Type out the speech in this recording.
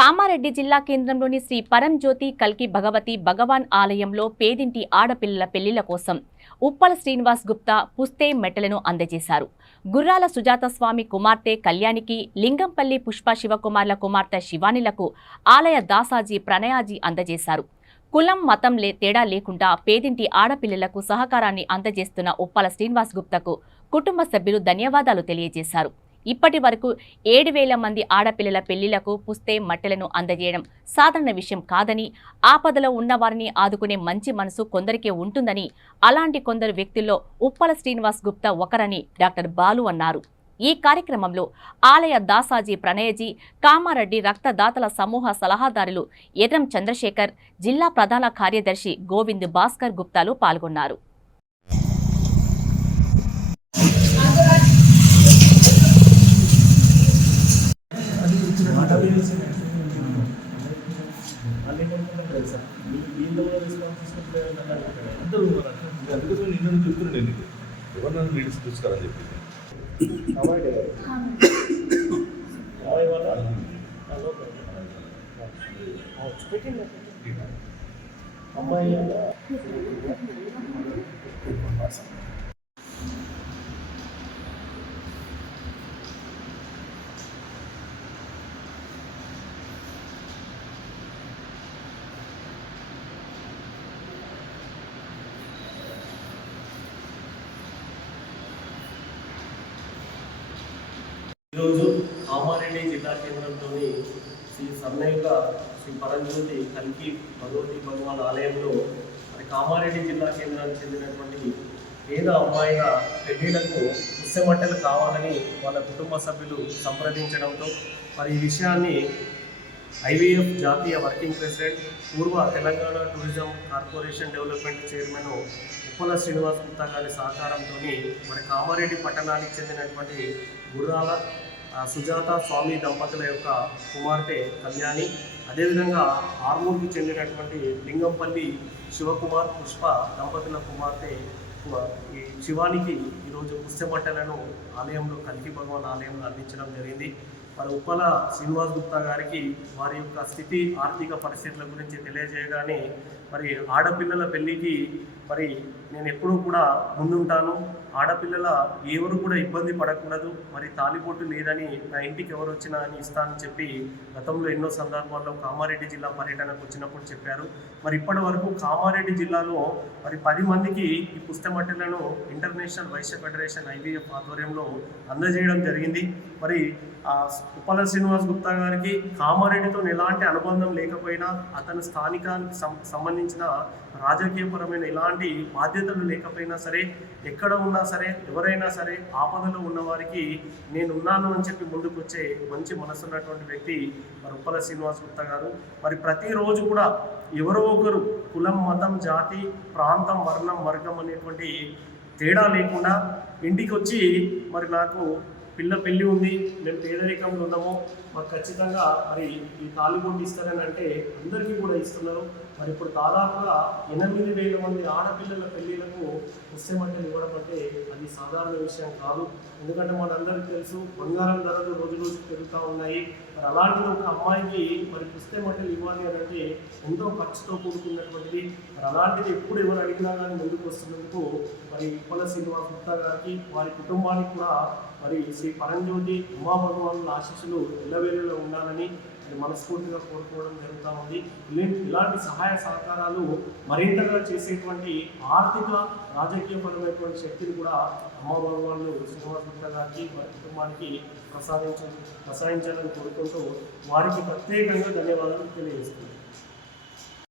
కామారెడ్డి జిల్లా కేంద్రంలోని శ్రీ పరంజ్యోతి కల్కి భగవతి భగవాన్ ఆలయంలో పేదింటి ఆడపిల్లల పెళ్ళిళ్ళ కోసం ఉప్పల శ్రీనివాస్ గుప్తా పుస్తే మెట్టలను అందజేశారు. గుర్రాల సుజాత స్వామి కుమార్తె కళ్యాణికి లింగంపల్లి పుష్ప శివకుమార్ల కుమార్తె శివానిలకు ఆలయ దాసాజీ ప్రణయాజీ అందజేశారు. కులం మతం లే తేడా లేకుండా పేదింటి ఆడపిల్లలకు సహకారాన్ని అందజేస్తున్న ఉప్పల శ్రీనివాస్ గుప్తకు కుటుంబ సభ్యులు ధన్యవాదాలు తెలియజేశారు. ఇప్పటి వరకు ఏడు వేల మంది ఆడపిల్లల పెళ్ళిలకు పుస్తే మట్టెలను అందజేయడం సాధారణ విషయం కాదని ఆపదలో ఉన్నవారిని ఆదుకునే మంచి మనసు కొందరికే ఉంటుందని అలాంటి కొందరు వ్యక్తుల్లో ఉప్పల శ్రీనివాస్ గుప్తా ఒకరని డాక్టర్ బాలు అన్నారు. ఈ కార్యక్రమంలో ఆలయ దాసాజీ ప్రణయజీ కామారెడ్డి రక్తదాతల సమూహ సలహాదారులు ఎర్రం చంద్రశేఖర్ జిల్లా ప్రధాన కార్యదర్శి గోవింద్ భాస్కర్ గుప్తాలు పాల్గొన్నారు. అందరూ అందుకోసం నిన్ను చెప్తున్నాను నేను ఎవరు నన్ను చెప్పి అమ్మాయి ఈరోజు కామారెడ్డి జిల్లా కేంద్రంలోని శ్రీ సన్నయుగ శ్రీ పరంజ్యోతి కల్కి భగవతి భగవాన్ ఆలయంలో మరి కామారెడ్డి జిల్లా కేంద్రానికి చెందినటువంటి పేద అమ్మాయిల పెళ్ళిలకు పుస్తమట్టలు కావాలని వాళ్ళ కుటుంబ సభ్యులు సంప్రదించడంతో మరి ఈ విషయాన్ని ఐవీఎఫ్ జాతీయ వర్కింగ్ ప్రెసిడెంట్ పూర్వ Telangana tourism corporation development chairman Uppala Srinivas Gupta గారి సహకారంతో మరి కామారెడ్డి పట్టణానికి చెందినటువంటి గుర్రాల సుజాత స్వామి దంపతుల యొక్క కుమార్తె కళ్యాణి. అదేవిధంగా ఆర్మూర్కి చెందినటువంటి లింగంపల్లి శివకుమార్ పుష్ప దంపతుల కుమార్తె ఈ శివానికి ఈరోజు పుస్తమట్టలను ఆలయంలో కల్కి భగవాన్ ఆలయంలో అందించడం జరిగింది. మరి ఉప్పల శ్రీనివాస్ గుప్తా గారికి వారి యొక్క స్థితి ఆర్థిక పరిస్థితుల గురించి తెలియజేయగానే మరి ఆడపిల్లల పెళ్ళికి మరి నేను ఎప్పుడూ కూడా ముందుంటాను. ఆడపిల్లల ఎవరు కూడా ఇబ్బంది పడకూడదు. మరి తాలిబొట్టు లేదని నా ఇంటికి ఎవరు వచ్చినా అని ఇస్తానని చెప్పి గతంలో ఎన్నో సందర్భాల్లో కామారెడ్డి జిల్లా పర్యటనకు వచ్చినప్పుడు చెప్పారు. మరి ఇప్పటి వరకు కామారెడ్డి జిల్లాలో మరి పది మందికి ఈ పుస్తమట్టెలను ఇంటర్నేషనల్ వైశ్య ఫెడరేషన్ ఐబీఎఫ్ ఆధ్వర్యంలో అందజేయడం జరిగింది. మరి ఆ ఉప్పల శ్రీనివాస్ గుప్తా గారికి కామారెడ్డితో ఎలాంటి అనుబంధం లేకపోయినా అతను స్థానికానికి సంబంధించి సంబంధించిన రాజకీయపరమైన ఎలాంటి బాధ్యతలు లేకపోయినా సరే ఎక్కడ ఉన్నా సరే ఎవరైనా సరే ఆపదలో ఉన్నవారికి నేను ఉన్నాను అని చెప్పి ముందుకు వచ్చే మంచి మనసు ఉన్నటువంటి వ్యక్తి మరి ఉప్పల శ్రీనివాస్ గుప్తా గారు. మరి ప్రతిరోజు కూడా ఎవరో ఒకరు కులం మతం జాతి ప్రాంతం వర్ణం వర్గం అనేటువంటి తేడా లేకుండా ఇంటికి వచ్చి మరి నాకు పిల్ల పెళ్ళి ఉంది మేము పేదరికంలో ఉన్నాము మాకు ఖచ్చితంగా మరి ఈ తాలిబొట్టు ఇస్తారని అంటే అందరికీ కూడా ఇస్తున్నారు. మరి ఇప్పుడు దాదాపుగా ఎనిమిది వేల మంది ఆడపిల్లల పెళ్ళిళ్ళకు పుస్తమంటలు ఇవ్వడం అంటే అది సాధారణ విషయం కాదు. ఎందుకంటే మనందరికీ తెలుసు బంగారం ధరలు రోజు రోజు పెరుగుతూ ఉన్నాయి. మరి అలాంటిది ఒక అమ్మాయికి మరి పుస్తమంటలు ఇవ్వాలి అని అంటే ఎంతో ఖర్చుతో కూడుకున్నటువంటిది. మరి అలాంటిది ఎప్పుడు ఎవరు అడిగినా కానీ ముందుకు వస్తున్నందుకు మరి ఉప్పల శ్రీనివాస్ గుప్తా గారికి వారి కుటుంబానికి కూడా మరి శ్రీ పరంజ్యోతి ఉమా భగవానుల ఆశీస్సులు ఎల్లవేళలో ఉండాలని మనస్ఫూర్తిగా కోరుకోవడం జరుగుతూ ఉంది. ఇలాంటి సహాయ సహకారాలు మరింతగా చేసేటువంటి ఆర్థిక రాజకీయపరమైనటువంటి శక్తిని కూడా అమ్మ భగవాన్లు శ్రీనివాస గుప్తా గారికి వారి కుటుంబానికి ప్రసాదించ ప్రసాదించాలని కోరుకుంటూ వారికి ప్రత్యేకంగా ధన్యవాదాలు తెలియజేస్తున్నాను.